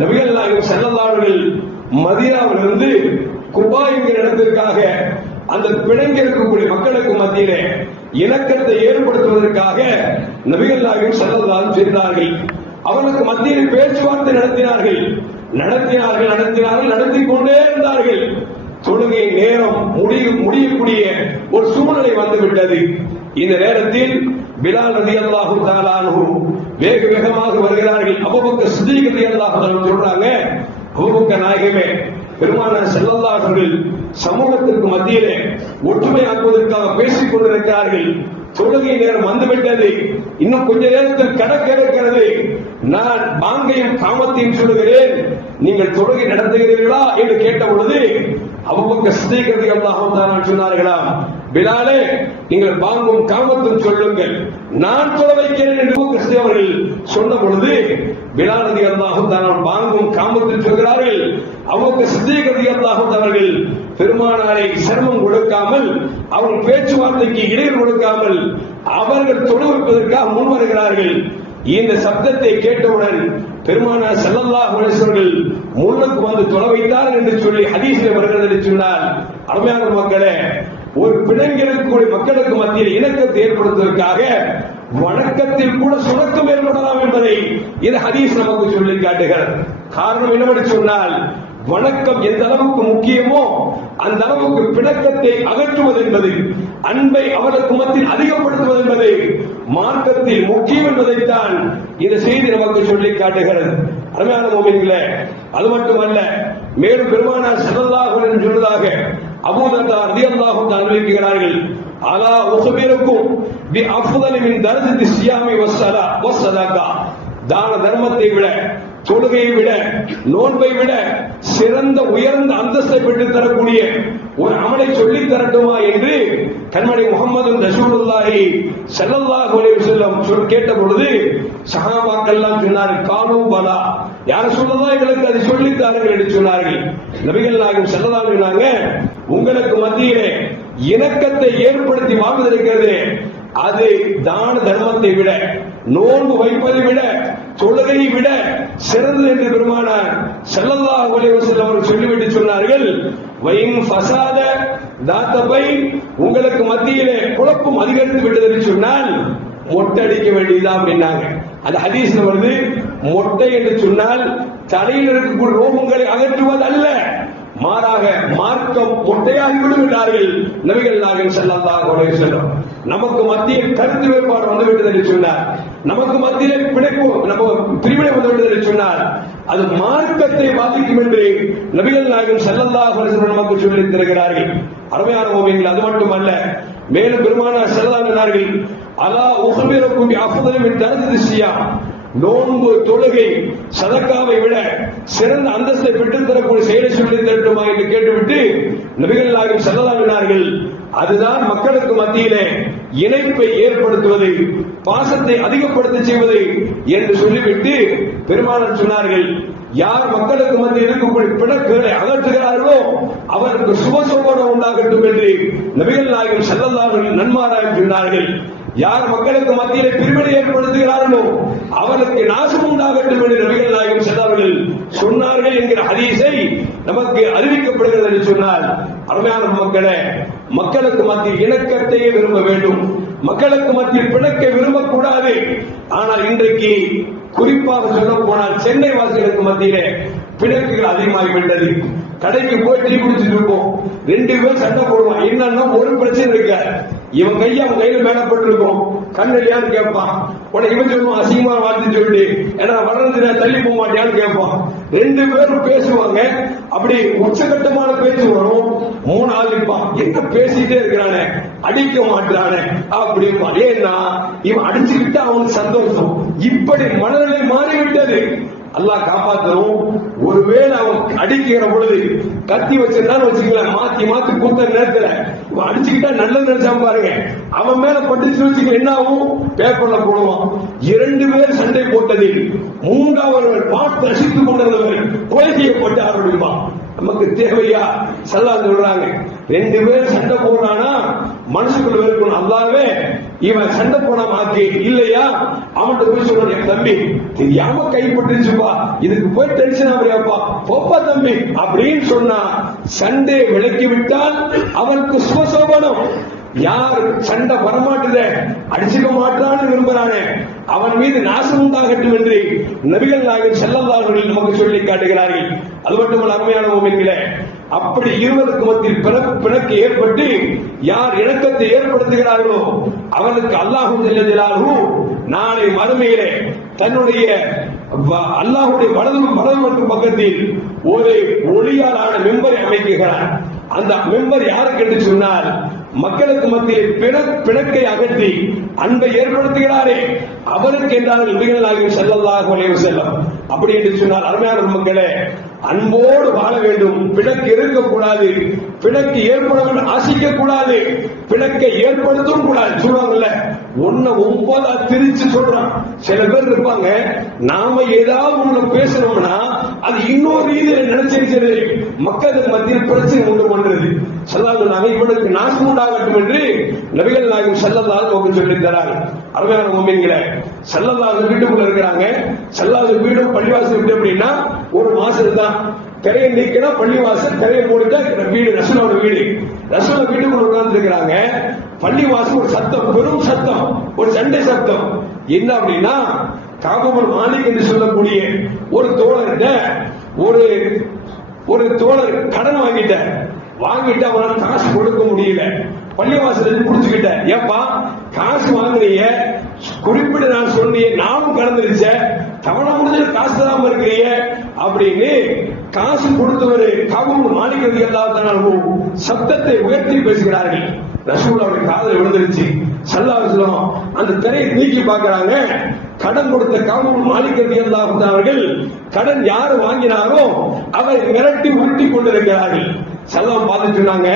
நபிகள் நாயகம் ஸல்லல்லாஹு அலைஹி வஸல்லம் மதீனாவிலிருந்து குபா என்கிற இடத்திற்காக அந்த பிணங்கி இருக்கக்கூடிய மக்களுக்கு மத்தியிலே இணக்கத்தை ஏற்படுத்துவதற்காக நபிகள் நாயகம் ஸல்லல்லாஹு அலைஹி வஸல்லம் சென்றார்கள். அவர்களுக்கு மத்தியில் பேச்சுவார்த்தை நடத்தினார்கள். நடத்தி கொண்டே இருந்தார்கள். தொழுகை நேரம் முடியக்கூடிய ஒரு சூழ்நிலை வந்துவிட்டது. இந்த நேரத்தில் பிலால் ரலியல்லாஹு தஆலா அன்ஹு வேக வேகமாக வருகிறார்கள். அபூபக்கர் சித்திக் ரலியல்லாஹு அன்ஹு சொல்றாங்க, அபூபக்கர் நாயகமே, பெருமானார் ஸல்லல்லாஹு அலைஹி வஸல்லம் சமூகத்திற்கு மத்தியிலே ஒற்றுமையாக்குவதற்காக பேசிக் கொண்டிருக்கிறார்கள். தொழுகை நேரம் வந்துவிட்டது. இன்னும் கொஞ்ச நேரத்தில் கடக்க இருக்கிறது. நான் பாங்கையும் காமத்தையும் சொல்லுகிறேன், நீங்கள் தொழுகை நடத்துகிறீர்களா என்று கேட்ட பொழுது அபூபக்கர் சித்திக் ரலியல்லாஹு தஆலா சொன்னார்களாம், பிலாலே, நீங்கள் பாங்கும் காமத்தும் சொல்லுங்கள், நான் தொழ வைக்கிறேன் என்று அபூபக்கர் அவர்கள் சொன்ன பொழுது பிலால் ரலியல்லாஹு தஆலா பாங்கும் காமத்தும் சொல்கிறார்கள். அபூபக்கர் சித்திக் ரலியல்லாஹு தஆலா அவர்கள் பெருமானாரை சிரமம் கொடுக்காமல், அவர்கள் பேச்சுவார்த்தைக்கு இடையூறு கொடுக்காமல் அவர்கள் தொழுவிப்பதற்காக முன் வருகிறார்கள். இந்த சப்தத்தை கேட்டவுடன் பெருமானார் ஸல்லல்லாஹு அலைஹி வஸல்லம் முன்னுக்கு வந்து தொழ வைத்தார் என்று சொல்லி ஹதீஸில் வருகிறது என்று சொன்னால், அருமையான மக்களே, ஒரு பிணங்கிருக்கக்கூடிய மக்களுக்கு மத்தியில் இணக்கத்தை ஏற்படுத்துவதற்காக வணக்கத்தில் கூட சுணக்கம் ஏற்படலாம் என்பதை இந்த ஹதீஸ் நமக்கு சொல்லி காட்டுகிறது. காரணம் என்னவென்று சொன்னால், வணக்கம் எந்த அளவுக்கு முக்கியமோ அந்த அளவுக்கு பிணக்கத்தை அகற்றுவது என்பது, அன்பை அவர்களுக்கு மத்தியில் அதிகப்படுத்துவது என்பதை மார்க்கத்தில் முக்கியம் என்பதைத்தான் இந்த செய்தி நமக்கு சொல்லி காட்டுகிறது. அருமையான முஃமின்களே, அது மட்டுமல்ல, மேலும் பெருமானார் ஸல்லல்லாஹு அலைஹி வஸல்லம் சொன்னதாக அபூ தர்தா ரலியல்லாஹு அன்ஹு அறிவிக்கிறார்கள், அலா உக்பிருக்கும் பி அஃதலி மின் தர்ஜத்தி ஸியாமி வஸ்ஸலகா, தான தர்மத்தை விட, தொழுகையை விட, நோன்பை விட சிறந்த உயர்ந்த அந்தஸ்தை பெற்று தரக்கூடிய ஒரு அமலை சொல்லி தரட்டுமா என்று கண்மணி முஹம்மது ரசூலுல்லாஹி ஸல்லல்லாஹு அலைஹி வஸல்லம் கேட்ட பொழுது சஹாபாக்கள் எல்லாம் சொன்னார்கள், காலு பலா யார சொல்லலாம், எங்களுக்கு அதை சொல்லித் தாருங்கள் என்று சொன்னார்கள். நபிகள் நாயகம் ஸல்லல்லாஹு அலைஹி வஸல்லம் சொன்னாங்க, உங்களுக்கு மத்தியிலே இணக்கத்தை ஏற்படுத்தி வாழ்வதற்கிறது அது தான தர்மத்தை விட, நோன்பு வைப்பதை விட, தொழுகையை விட சிறந்தது என்று பெருமானார் ஸல்லல்லாஹு அலைஹி வஸல்லம் அவர்கள் சொல்லிவிட்டு சொன்னார்கள், வைன் ஃபஸாத தாத்தபை, உங்களுக்கு மத்தியிலே குழப்பம் அதிகரித்து விட்டது என்று சொன்னால் மொட்டடிக்க வேண்டியதா அப்படின்னாங்க. அந்த ஹதீஸ்ல வருது, மொட்டை என்று சொன்னால் தலையில் இருக்கக்கூடிய ரோமங்களை அகற்றுவது அல்ல, மாறாக மார்க்கம் மொட்டையாகி விடுகிறார்கள் நபிகள் நாயகம் ஸல்லல்லாஹு அலைஹி வஸல்லம். நமக்கு மத்தியில் கருத்து வேறுபாடு வந்துவிட்டது என்று சொன்னார், நமக்கு மத்தியில் பிரிவினை வந்துவிட்டது என்று சொன்னார், அது மார்க்கத்தை பாதிக்கும் என்று நபிகள் நாயகம் ஸல்லல்லாஹு அலைஹி வஸல்லம் நமக்கு சொல்லித் தருகிறார்கள். அருமையான முஃமின்கள், அது மட்டுமல்ல, மேலும் பெருமானார் ஸல்லல்லாஹு அலைஹி வஸல்லம், அலா உக்பிருக்கும் பி அஃதலி மின் தர்ஜத்தி ஸியாம், நோன்பு, தொழுகை, சதக்காவை விட சிறந்த அந்தஸ்தை பெற்றுத் தரக்கூடிய செயலை சொல்லி தரட்டுமா என்று கேட்டுவிட்டு நபிகள் நாயகம் ஸல்லல்லாஹு அலைஹி வஸல்லம், அதுதான் மக்களுக்கு மத்தியிலே இணைப்பை ஏற்படுத்துவது, பாசத்தை அதிகப்படுத்த செய்வது என்று சொல்லிவிட்டு பெருமானார் சொன்னார்கள், யார் மக்களுக்கு மத்தியில் இருக்கக்கூடிய பிணக்குகளை அகற்றுகிறார்களோ அவருக்கு சுபசோபனம் உண்டாகட்டும் என்று நபிகள் நாயகம் ஸல்லல்லாஹு அலைஹி வஸல்லம் நன்மாராயம் சொன்னார்கள். யார் மக்களுக்கு மத்தியிலே பிரிவினை ஏற்படுத்துகிறார்களோ அவருக்கு நாசம் உண்டாகட்டும் என்று நபிகள் நாயகம் ஸல்லல்லாஹு அலைஹி வஸல்லம் சொன்னார்கள் என்கிற ஹதீஸை நமக்கு அறிவிக்கப்படுகிறது என்று சொன்னால், அருமையான மக்களே, மக்களுக்கு மத்தியில் இணக்கத்தையே விரும்ப வேண்டும், மக்களுக்கு மத்தியில் பிணக்கை விரும்பக்கூடாது. ஆனால் இன்றைக்கு குறிப்பாக சொல்ல போனால் சென்னை வாசிகளுக்கு மத்தியிலே பிணக்குகள் அதிகமாகிவிட்டது. கடைக்கு போய் டீ குடிச்சிட்டு இருப்போம், 2 பேர் சண்டை போடுவான், என்னன்னா ஒரு பிரச்சனை இருக்க, இவன் கையை அவன் கையில மேலப்பட்டிருக்கும், கண்ணடியான்னு கேட்பான், உடனே இவன் சொல்லுவான் அசிங்கமா வார்த்தை சொல்லிட்டு, ஏன்னா வளர்ந்து தள்ளி போக மாட்டியான்னு கேட்பான். 2 பேரும் பேசுவாங்க, அப்படி உச்சகட்டமான பேச்சு வரும். 3 ஆள் இருப்பான், என்ன பேசிட்டே இருக்கிறானே, அடிக்க மாட்டானே அப்படிம்பான். ஏன்னா இவன் அடிச்சுக்கிட்டா அவனுக்கு சந்தோஷம். இப்படி மனநிலை மாறிவிட்டது. அல்லாஹ் காப்பாற்றணும். ஒருவேளை அவன் அடிக்கிற பொழுது கத்தி வச்சிருந்தான்னு வச்சுக்கலாம், மாத்தி மாத்தி கூத்த நேரத்துல அடிச்சுக்கிட்டா நல்லது நினைச்சா பாருங்க, அவன் மேல பட்டுச்சு வச்சுக்க என்ன ஆகும், பேப்பர்ல போடுவான். 2 பேர் சண்டை போட்டதில் 3வது பார்த்து ரசித்துக் கொண்டிருந்தவர் கொலை செய்யப்பட்டார் அப்படிமா. நமக்கு தேவையா? ஸல்லல்லாஹு சொல்றாங்க, 2 பேர் சண்டை போடுறானா மனசுக்குள்ள இருக்கணும், அல்லாஹ்வே இவன் சண்டை போனா மாத்தி இல்லையா, அவன்கிட்ட போய் சொல்றான், என் தம்பி தெரியாம கைப்பட்டுச்சுப்பா, இதுக்கு போய் டென்ஷன் ஆகுறியாப்பா, போப்பா தம்பி அப்படின்னு சொன்னா சண்டை விலக்கி விட்டால் அவனுக்கு சுபசோபனம். யார் சண்டை வரமாட்டுதே, அடிச்சுக்க மாட்டான்னு விரும்புறானே, அவன் மீது நாசம் உண்டாகட்டும் என்று நபிகள் நாயகம் ஸல்லல்லாஹு அலைஹி வஸல்லம் நமக்கு சொல்லி காட்டுகிறார்கள். அது மட்டுமல்ல, அருமையான முஃமின்களே, அப்படி இருவருக்கு மத்தியில் பிணக்கு ஏற்பட்டு யார் இணக்கத்தை ஏற்படுத்துகிறார்களோ அவனுக்கு அல்லாஹ் ஜல்ல ஜலாலுஹு நாளை மறுமையிலே தன்னுடைய அல்லாஹ்வுடைய வலது பக்கத்தில் ஒரு ஒளியாலான மெம்பரை அமைக்கிறார். அந்த மெம்பர் யாருக்கு என்று சொன்னால், மக்களுக்கு மத்தியில் பிணக்கை அகற்றி அன்பை ஏற்படுத்துகிறாரே அவருக்கு என்றார்கள் நபிகள் நாயகம் ஸல்லல்லாஹு அலைஹி வஸல்லம். அப்படி என்று சொன்னால், அருமையான மக்களே, அன்போடு வாழ வேண்டும், பிணக்கு இருக்கக்கூடாது, பிணக்கு ஏற்பட வேண்டும் ஆசிக்க கூடாது, பிணக்கை ஏற்படுத்தவும் கூடாது. சொல்றாங்கல்ல, 1-9 திரிச்சு சொல்றான். சில பேர் இருப்பாங்க, நாம ஏதாவது ஒண்ணு பேசணும்னா அது இன்னொரு ரீதியில நினைச்சிருக்கிறது, மக்களுக்கு மத்தியில் பிரச்சனை உண்டு பண்றது. ஸல்லல்லாஹு இவனுக்கு நாசம் உண்டாகட்டும் என்று நபிகள் நாயகம் ஸல்லல்லாஹு அலைஹி வஸல்லம் சொல்லி தராங்க. அருமையான முஃமின்களே, ஸல்லல்லாஹு வீட்டுக்குள்ள இருக்கிறாங்க. ஸல்லல்லாஹு வீடு பள்ளிவாசல் விட்டு அப்படின்னா ஒரு மாசம் தான், கரையை நீக்கினா பள்ளிவாசல், கரையை மூடிட்டா வீடு, ரசூலோட வீடு. ரசூல் வீட்டுக்குள்ள உட்கார்ந்து இருக்கிறாங்க. பள்ளிவாசல் ஒரு சத்தம், பெரும் சத்தம், ஒரு சண்டை சத்தம். என்ன அப்படின்னா, காபுல் மாலிக் என்று சொல்லக்கூடிய ஒரு தோழர்கிட்ட ஒரு தோழர் கடன் வாங்கிட்டு அவரால் காசு கொடுக்க முடியல. பள்ளிவாசல் புடிச்சுக்கிட்ட, ஏப்பா காசு வாங்குறீங்க, குறிப்பிட்டு நான் சொன்னேன், நானும் கடந்துருச்ச, தவணை முடிஞ்ச காசு தராம இருக்கிறீங்க அப்படின்னு காசு கொடுத்தவர் கவுன் மாளிகை எல்லாத்தாலும் சப்தத்தை உயர்த்தி பேசுகிறார்கள். ரசூலுல்லாஹ்வுடைய காதுல விழுந்துருச்சு. ஸல்லல்லாஹு அலைஹி வஸல்லம் அந்த திரையை நீக்கி பார்க்கறாங்க. கடன் கொடுத்த கவுன் மாளிகை எல்லாத்தார்கள் கடன் யாரு வாங்கினாரோ அவரை மிரட்டி உருட்டி கொண்டிருக்கிறார்கள். ஸல்லல்லாஹு பார்த்து சொன்னாங்க,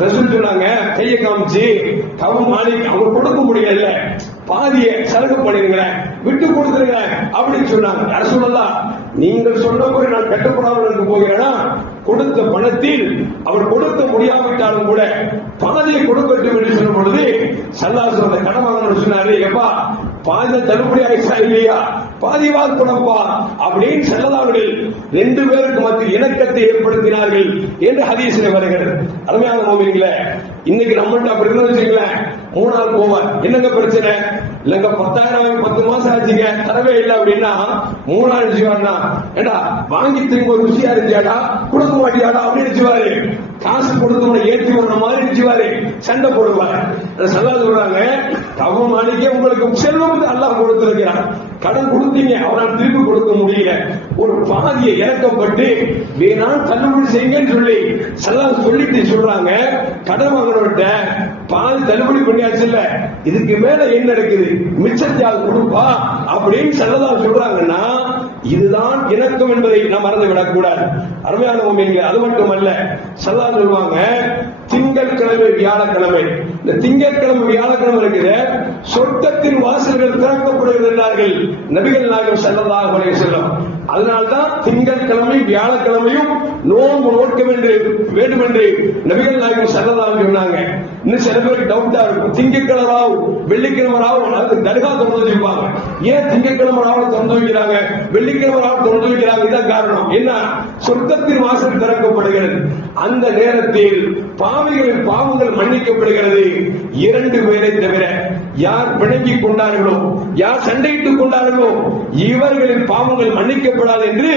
ரசூல் சொன்னாங்க, கையை காமிச்சு கவுன் மாளிகை அவங்க கொடுக்க முடியல, பாதியை சரக்கு பண்ணிருங்க, விட்டு கொடுத்துருங்க அப்படின்னு சொன்னாங்க. ரசூலுல்லாஹ் நீங்கள் சொன்னபடி நான் கட்டுப்படாமல் இருக்க போகிறேன்னா கொடுத்த பணத்தில் அவர் கொடுக்க முடியாவிட்டாலும் கூட பாதியை கொடுக்கட்டும் என்று சொல்லும் பொழுது ஸல்லல்லாஹு அலைஹி வஸல்லம் கடன் வாங்கணும்னு சொன்னாரு. எப்பா பாதி தள்ளுபடி ஆயிடுச்சா இல்லையா, பாதிவால் கொடுப்பா அப்படின்னு ஸல்லல்லாஹு ரெண்டு பேருக்கு மத்தியில் இணக்கத்தை ஏற்படுத்தினார்கள் என்று ஹதீஸில் வருகிறது. அருமையான மோமின்களே, இன்னைக்கு நம்மள்ட்ட அப்படி இருந்து வச்சுங்களேன், 3 நாள் போவார், என்னங்க பிரச்சனை இல்லங்க 10,000 10 மாசம் ஆச்சுங்க தரவே இல்லை அப்படின்னா 3 நாள் நினைச்சுவாருன்னா, ஏடா வாங்கி திரும்ப ருசியா இருந்துச்சாடா கொடுக்க மாட்டியாடா அப்படின்னு நினைச்சுவாரு. காசு கொடுத்தவனை ஏற்றி வர்ற மாதிரி நினைச்சுவாரு, சண்டை போடுவாரு. ஸல்லல்லாஹு சொல்றாங்க, கவுன் மாளிகை உங்களுக்கு செல்வம் அல்லாஹ் கொடுத்திருக்கிறான், கடன் கொடுத்தீங்க அவரால் திருப்பி கொடுக்க முடியல, ஒரு பாதியை இறக்கப்பட்டு வேணாம் தள்ளுபடி செய்யுங்கன்னு சொல்லி ஸல்லல்லாஹு சொல்லிட்டு சொல்றாங்க, கடன் வாங்குறவர்கிட்ட பாதி தள்ளுபடி பண்ணியாச்சு இல்ல, இதுக்கு மேல என்ன இருக்குது மிச்சத்தியாக கொடுப்பா அப்படின்னு ஸல்லல்லாஹு சொல்றாங்கன்னா இதுதான் இணக்கம் என்பதை நாம் மறந்து விடக்கூடாது. அருமையான மோமின்களே, அது மட்டுமல்ல, ஸல்லல்லாஹு சொல்வாங்க, திங்கட்கிழமை வியாழக்கிழமை, இந்த திங்கட்கிழமை வியாழக்கிழமை இருக்கிற சொர்க்கத்தின் வாசல்கள் திறக்கப்படுகிறது என்றார்கள் நபிகள் நாயகம் ஸல்லல்லாஹு அலைஹி வஸல்லம். அதனால்தான் திங்கட்கிழமை வியாழக்கிழமையும் நோன்பு நோக்க வேண்டும் என்று நபிகள் நாயகம் ஸல்லல்லாஹு அலைஹி சொன்னாங்க. இன்னும் சில பேருக்கு டவுட்டா இருக்கும், திங்கட்கிழமாவும் வெள்ளிக்கிழமராவும் அதுக்கு தர்கா திறந்து வச்சிருப்பாங்க. ஏன் திங்கட்கிழமராவும் திறந்து வைக்கிறாங்க, வெள்ளிக்கிழமராவும் திறந்து வைக்கிறாங்க? இதான் காரணம். என்ன, சொர்க்கத்தின் வாசல் திறக்கப்படுகிறது. அந்த நேரத்தில் பாவிகளின் பாவங்கள் மன்னிக்கப்படுகிறது. 2 பேரை தவிர யார் பிணங்கிக் கொண்டார்களோ, யார் சண்டையிட்டுக் கொண்டார்களோ இவர்களின் பாவங்கள் மன்னிக்கப்படாது என்று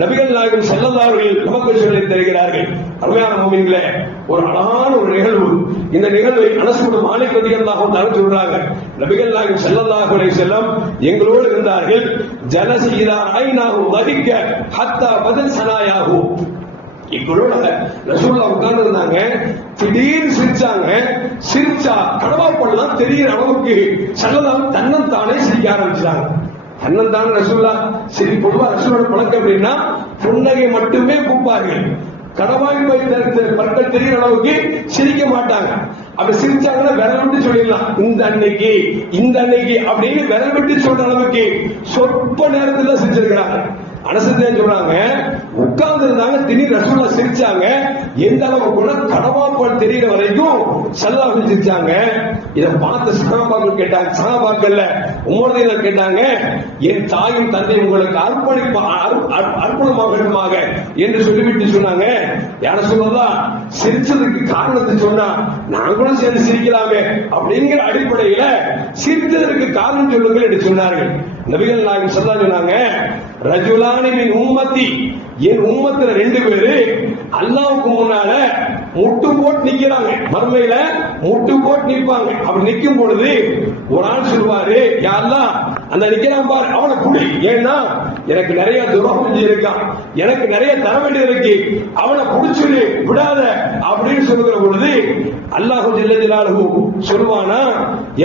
நபிகள் நாயகம் ஸல்லல்லாஹு அலைஹி வஸல்லம் நமக்கு சொல்லித் தருகிறார்கள். அருமையான மோமின்களே, ஒரு அழகான ஒரு நிகழ்வு. இந்த நிகழ்வை அனஸ் பின் மாலிக் ரலியல்லாஹு அன்ஹு சொல்றாங்க, நபிகள் நாயகம் ஸல்லல்லாஹு அலைஹி வஸல்லம் எங்களோடு இருந்தார்கள். ஜலஸ இதா ஐனாஹு வதிக்க ஹத்தா பதல் சனாயாஹு. எங்களோட ரசூலுல்லாஹ் உட்கார்ந்து இருந்தாங்க, திடீர்னு சிரிச்சாங்க. சிரிச்சா கடவா பல்லாம் தெரிகிற அளவுக்கு ஸல்லல்லாஹு தன்னந்தானே சிரிக்க ஆரம்பிச்சாங்க. தன்னந்தானே ரசூலுல்லாஹ் சரி, பொதுவா ரசூலோட பழக்கம் அப்படின்னா புன்னகை மட்டுமே பூப்பார்கள், கடவாய் பற்கள் தெரிகிற அளவுக்கு சிரிக்க மாட்டாங்க. அப்ப சிரிச்சாங்கன்னா விரல் விட்டு சொல்லிடலாம், இந்த அன்னைக்கு அப்படின்னு விரல் விட்டு சொல்ற அளவுக்கு சொற்ப நேரத்தில் சிரிச்சிருக்கிறாங்க. அனசத்தேன் சொல்றாங்க, உட்கார்ந்து இருந்தாங்க, திடீர் ரசூலுல்லாஹ் சிரிச்சாங்க. எந்த அளவுக்கு கடவாப்பால் தெரிகிற வரைக்கும் ஸல்லல்லாஹு சிரிச்சாங்க. இதை பார்த்த சஹாபாக்கள் கேட்டாங்க, சஹாபாக்கள்ல உமர் கேட்டாங்க, என் தாயும் தந்தை உங்களுக்கு அர்ப்பணமாகட்டுமாக என்று சொல்லிவிட்டு சொன்னாங்க, யார சொல்லலாம் சிரிச்சதுக்கு காரணத்தை சொன்னா நாங்களும் சேர்ந்து சிரிக்கலாமே அப்படிங்கிற அடிப்படையில சிரித்ததற்கு காரணம் சொல்லுங்கள் என்று சொன்னார்கள். நபிகள் நாயகம் ஸல்லல்லாஹு சொன்னாங்க, ரஜுலானி மின் உம்மத்தி, என் உம்மத்துல 2 பேரு அல்லாஹ்வுக்கு முன்னால முட்டு போட்டு நிக்கிறாங்க, மறுமையில முட்டு போட்டு நிப்பாங்க. அப்படி நிக்கும் பொழுது ஒரு ஆள் சொல்வாரு, யா அல்லாஹ் அந்த நிக்கிறான் பாரு அவனை புடி, ஏன்னா எனக்கு நிறைய துரோகம் செஞ்சு இருக்கான், எனக்கு நிறைய தர வேண்டியது இருக்கு, அவனை புடிச்சு விடாத அப்படின்னு சொல்லுகிற பொழுது அல்லாஹ் ஜல்ல ஜலாலுஹு சொல்வானா,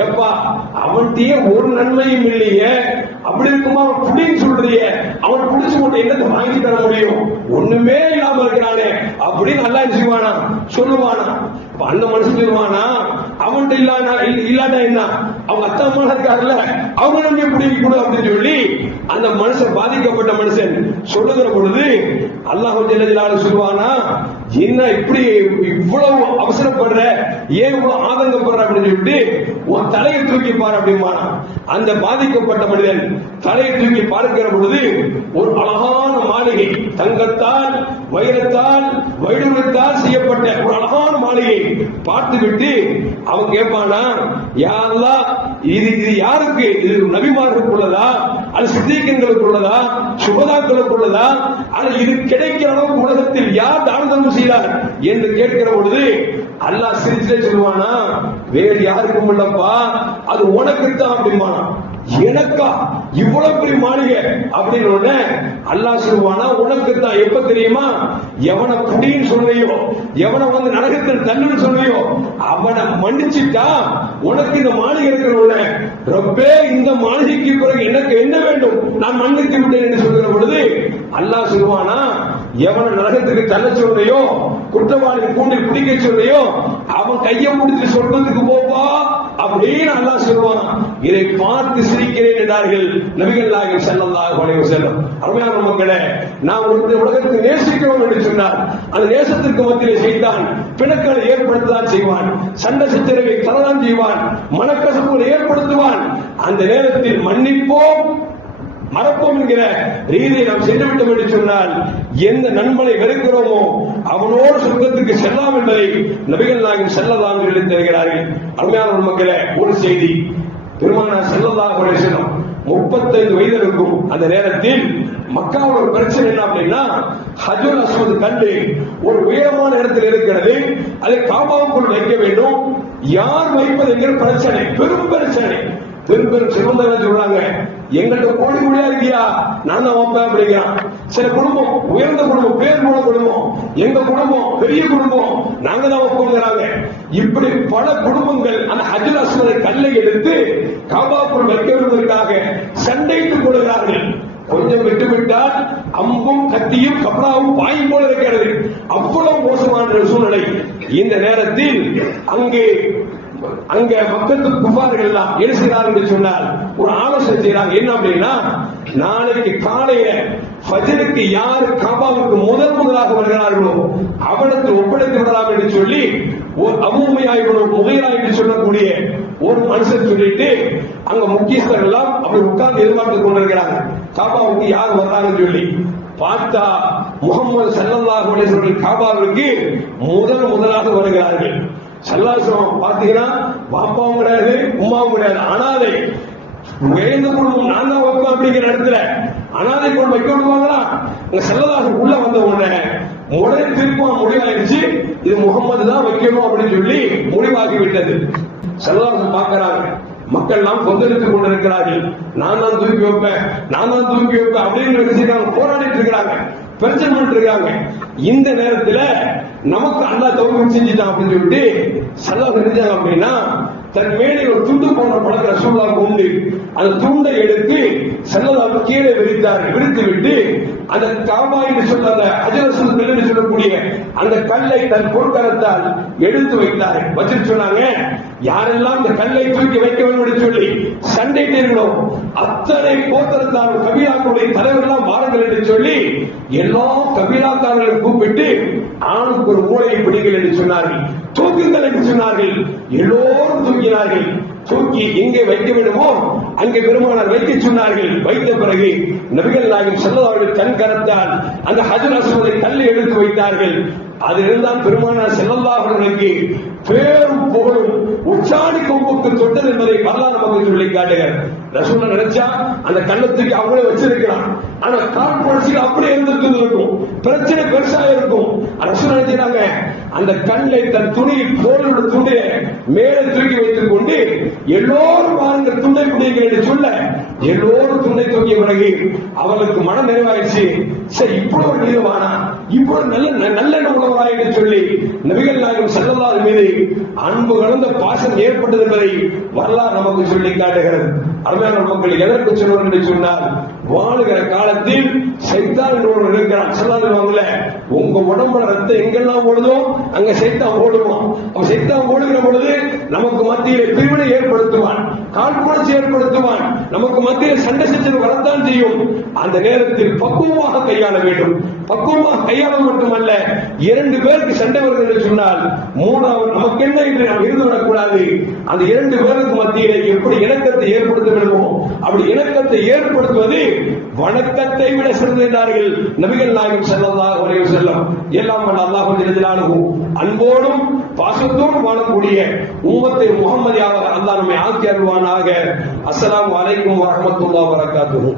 எப்பா அவன்கிட்டயே ஒரு நன்மையும் இல்லையே, அப்படி இருக்குமா அவன் புடின்னு சொல்றியே, அவன் புடிச்சு போட்டு என்னத்தை வாங்கி தர முடியும், ஒண்ணுமே இல்லாம இருக்கிறானே அப்படின்னு அல்லாஹ் செய்வானா சொல்லுவானா. அந்த மனுஷன் சொல்லுவானா, அவன்கிட்ட இல்லாட்டா என்ன, அவங்க அத்தா அம்மா இருக்காருல்ல அவங்க நன்மை பிடிக்க கூட அப்படின்னு சொல்லி அந்த மனுஷன், பாதிக்கப்பட்ட மனுஷன் சொல்லுகிற பொழுது அல்லாஹ் ஜல்ல ஜலாலுஹு சொல்வானா, என்ன இப்படி இவ்வளவு அவசரப்படுற, ஏன் இவ்வளவு ஆதங்கப்படுற அப்படின்னு சொல்லிட்டு உன் தலையை தூக்கி பாரு அப்படிமானா. அந்த பாதிக்கப்பட்ட மனிதன் தலையை தூக்கி பார்க்கிற பொழுது ஒரு அழகான மாளிகை, தங்கத்தால் வைரத்தால் வைடூரியத்தால் செய்யப்பட்ட ஒரு அழகான மாளிகை பார்த்து விட்டு அவன் கேட்பானா, யா அல்லாஹ் இது யாருக்கு, இது நபிமார்களுக்கு உள்ளதா அது சித்திகங்களுக்கு உள்ளதா, சுகதாக்களுக்கு உள்ளதா, அது இது கிடைக்கிற அளவுக்கு உலகத்தில் யார் தானம் செய்தார் என்று கேட்கிற பொழுது அல்லாஹ் சிரிச்சே சொல்லுவானா, வேறு யாருக்கும் இல்லப்பா, அது உனக்குத்தான் அப்படிமானா. எனக்கா இவ்வளவு பெரிய மாளிகை அப்படின்னு அல்லாஹ் சொல்லுவானா, உனக்கு தான். எப்ப தெரியுமா? எவனை குடின்னு சொல்லையோ, எவனை வந்து நரகத்தில் தள்ளுன்னு சொல்லையோ அவனை மன்னிச்சுட்டா உனக்கு இந்த மாளிகை இருக்கிற ரப்பே, இந்த மாளிகைக்கு பிறகு எனக்கு என்ன வேண்டும், நான் மன்னித்து விட்டேன் என்று சொல்கிற பொழுது அல்லாஹ் சொல்லுவானா, எவனை நரகத்துக்கு தள்ள சொல்லையோ, குற்றவாளி கூண்டில் பிடிக்க சொல்லையோ அவன் கையை முடிச்சு சொல்றதுக்கு போவா அப்படின்னு அல்லாஹ் சொல்லுவான். இதை பார்த்து சிரிக்கிறேன் என்றார்கள் நபிகள் நாயகம் ஸல்லல்லாஹு அலைஹி வஸல்லம். அருமையான மக்களே, நாம் ஒரு உலகத்தை நேசிக்கிறோம் என்று சொன்னார், அந்த நேசத்திற்கு மத்தியிலே செய்தான் பிணக்களை ஏற்படுத்ததான் செய்வான், சண்டை சச்சரவை தரதான் செய்வான், மனக்கசப்புகளை ஏற்படுத்துவான். அந்த நேரத்தில் மன்னிப்போம் மறப்போம் என்கிற ரீதியை நாம் சென்றுவிட்டோம் என்று சொன்னால் எந்த நண்பனை வெறுக்கிறோமோ அவனோடு சொர்க்கத்துக்கு செல்லாம் என்பதை நபிகள் நாயகம் ஸல்லல்லாஹு அலைஹி வஸல்லம் தருகிறார்கள். அருமையான மக்களே, ஒரு செய்தி, பெருமானார் ஸல்லல்லாஹு அலைஹி வஸல்லம் 35 வயது இருக்கும் அந்த நேரத்தில் மக்காவோட ஒரு பிரச்சனை என்ன அப்படின்னா, ஹஜ்ருல் அஸ்வத் கண்டு ஒரு உயரமான இடத்தில் இருக்கிறது, அதை காபாவுக்குள் வைக்க வேண்டும், யார் வைப்பது என்கிற பிரச்சனை, பெரும் பிரச்சனை. பெரும் சிறந்தவர்கள் சொல்றாங்க, எங்கள்கிட்ட கோடி கோடியா இருக்கியா, நான் தான் வைப்பேன் அப்படிங்கிறான். சில குடும்பம் உயர்ந்த குடும்பம், பேர் போன குடும்பம், எங்க குடும்பம் பெரிய குடும்பம், நாங்க தான் வைப்போங்கிறாங்க. இப்படி பல குடும்பங்கள் அந்த ஹஜ்ருல் அஸ்வதை கல்லை எடுத்து காபாவுக்குள் வைக்க வருவதற்காக சண்டையிட்டுக் கொள்கிறார்கள். கொஞ்சம் விட்டுவிட்டால் அம்பும் கத்தியும் கப்ராவும் பாயும் போல இருக்கிறது. அவ்வளவு மோசமான சூழ்நிலை. இந்த நேரத்தில் அங்க மக்களுக்கு குஃபார்கள் எல்லாம் என்ன செய்கிறார்கள் என்று சொன்னால் ஒரு ஆலோசனை செய்யறாங்க. என்ன அப்படின்னா, நாளைக்கு காலையில ஃபஜ்ருக்கு யாரு காபாவுக்கு முதலாக வருகிறார்களோ அவனுக்கு ஒப்படைத்து விடலாம் என்று சொல்லி ஒரு அபூமையாயிரம் முகைரா என்று சொல்லக்கூடிய ஒரு மனுஷன் சொல்லிட்டு அங்க முக்கியஸ்தர்கள் எல்லாம் அப்படி உட்கார்ந்து எதிர்பார்த்து கொண்டிருக்கிறாங்க, காபாவுக்கு யார் வர்றாங்கன்னு சொல்லி. பார்த்தா முகமது ஸல்லல்லாஹு அலைஹி வஸல்லம் காபாவுக்கு முதலாக வருகிறார்கள். சல்லாசம் பாத்தீங்கன்னா பாப்பாவும் கிடையாது, உமாவும் கிடையாது, அனாதை உயர்ந்த குடும்பம், நான் தான் வைப்பேன் அப்படிங்கிற இடத்துல அனாதை கொண்டு வைக்க விடுவாங்களா? சல்லல்லாஹு உள்ள வந்த உடனே திருப்பம் முடிவாயிடுச்சு, இது முகமது தான் வைக்கணும் அப்படின்னு சொல்லி முடிவாகி விட்டது. சல்லல்லாஹு பார்க்கிறாங்க, மக்கள் எல்லாம் கொந்தளித்துக் கொண்டிருக்கிறார்கள், நான் தான் தூக்கி வைப்பேன், நான் தான் தூக்கி வைப்பேன் அப்படின்னு போராடிட்டு இருக்கிறாங்க, பிரச்சனை பண்ணிட்டு இருக்காங்க. இந்த நேரத்தில் நமக்கு அல்லாஹ் தௌஃபீக் செஞ்சுட்டான் அப்படின்னு சொல்லிட்டு சல்லல்லாஹு செஞ்சாங்க அப்படின்னா, தன் மேலே ஒரு துண்டு போன்ற பழக்க ரசூலுல்லாஹ் உண்டு, அந்த துண்டை எடுத்து சல்லல்லாஹு கீழே விரித்து விட்டு அந்த காபா என்று சொல்ற அந்த ஹஜ்ருல் அஸ்வத் கல் என்று சொல்லக்கூடிய அந்த கல்லை தன் பொற்கரத்தால் எடுத்து வைத்தார். வச்சுட்டு சொன்னாங்க, யாரெல்லாம் இந்த கல்லை தூக்கி வைக்க வேண்டும் என்று சொல்லி சண்டையிட்டீர்களோ அத்தனை கோத்திரத்தார் கபீலாக்களுடைய தலைவர்கள்லாம் வாருங்கள் என்று சொல்லி எல்லா கபீலாக்காரர்களையும் கூப்பிட்டு ஆணுக்கு ஒரு மூளையை பிடிங்கள் என்று சொன்னார்கள், தூக்குங்கள் என்று சொன்னார்கள். எல்லோரும் தூக்கினார்கள். தூக்கி எங்கே வைக்க வேண்டுமோ அங்கே பெருமானார் வைக்க சொன்னார்கள். வைத்த பிறகு நபிகள் நாயகம் ஸல்லல்லாஹு அலைஹி வஸல்லம் தன் கரத்தால் அந்த ஹஜ்ருல் அஸ்வதை கல்லை எடுத்து வைத்தார்கள். அதிலிருந்தான் பெருமானார் ஸல்லல்லாஹு அலைஹி வஸல்லம் பேரும் புகழும் உச்சாணி கொம்புக்கு தொட்டது என்பதை வரலாறு நமக்கு சொல்லி காட்டுகிறார். ரசூல் நினைச்சா அந்த கண்ணத்துக்கு அவங்களே வச்சிருக்கிறான், ஆனா கால் அப்படியே இருந்திருக்கும், பிரச்சனை பெருசா இருக்கும். ரசூல் நினைச்சாங்க அந்த கண்ணை தன் துணியில் தோளோட துண்டை மேலே தூக்கி வைத்துக் கொண்டு எல்லோரும் வாழ்ந்த துண்டை பிடிங்கள் என்று சொல்ல எல்லோரும் துண்டை தூக்கிய பிறகு அவர்களுக்கு மனம் நிறைவாயிடுச்சு. சரி, இவ்வளவு ஒரு நீளமானா, இவ்வளவு நல்ல உள்ளவரா என்று சொல்லி நபிகள் நாயகம் ஸல்லல்லாஹு அலைஹி மீது அன்பு கலந்த பாசம் ஏற்பட்டது என்பதை வரலாறு நமக்கு சொல்லி காட்டுகிறது. அருமையான மக்கள், எதற்கு சொல்வது என்று சொன்னால், வாழுகிற காலத்தில் சைத்தான் என்று ஒருவர் இருக்கிறான். சொல்லாதவங்கள உங்க உடம்புல ரத்தம் எங்கெல்லாம் ஓடுதோ அங்க சைத்தான் ஓடுவான். அவன் சைத்தான் ஓடுகிற பொழுது நமக்கு மத்தியிலே பிரிவினை ஏற்படுத்துவான், காழ்ப்புணர்ச்சி ஏற்படுத்துவான், நமக்கு மத்தியிலே சண்டை சச்சரவு வரத்தான் செய்யும். அந்த நேரத்தில் பக்குவமாக கையாள வேண்டும். பக்குவமாக கையாள மட்டுமல்ல, 2 பேருக்கு சண்டை வருகிறது என்று சொன்னால் மூணாவது நமக்கு என்ன என்று நாம் இருந்து விடக்கூடாது. அந்த 2 பேருக்கு மத்தியிலே எப்படி இணக்கத்தை ஏற்படுத்த வேண்டுமோ அப்படி இணக்கத்தை ஏற்படுத்துவது வணக்கத்தை விட சிறந்தது என்றார்கள் நபிகள் நாயகம் ஸல்லல்லாஹு அலைஹி வஸல்லம். எல்லாம் வல்ல அல்லாஹ் ஜல்லல்லாஹு அன்போடும் பாசத்தோடும் வாழக்கூடிய உம்மத்தை முஹம்மதியாக அல்லாஹ் நம்மை ஆக்கி அருள்வானாக. அஸ்ஸலாமு அலைக்கும் வரஹ்மத்துல்லாஹி வபரகாத்துஹு.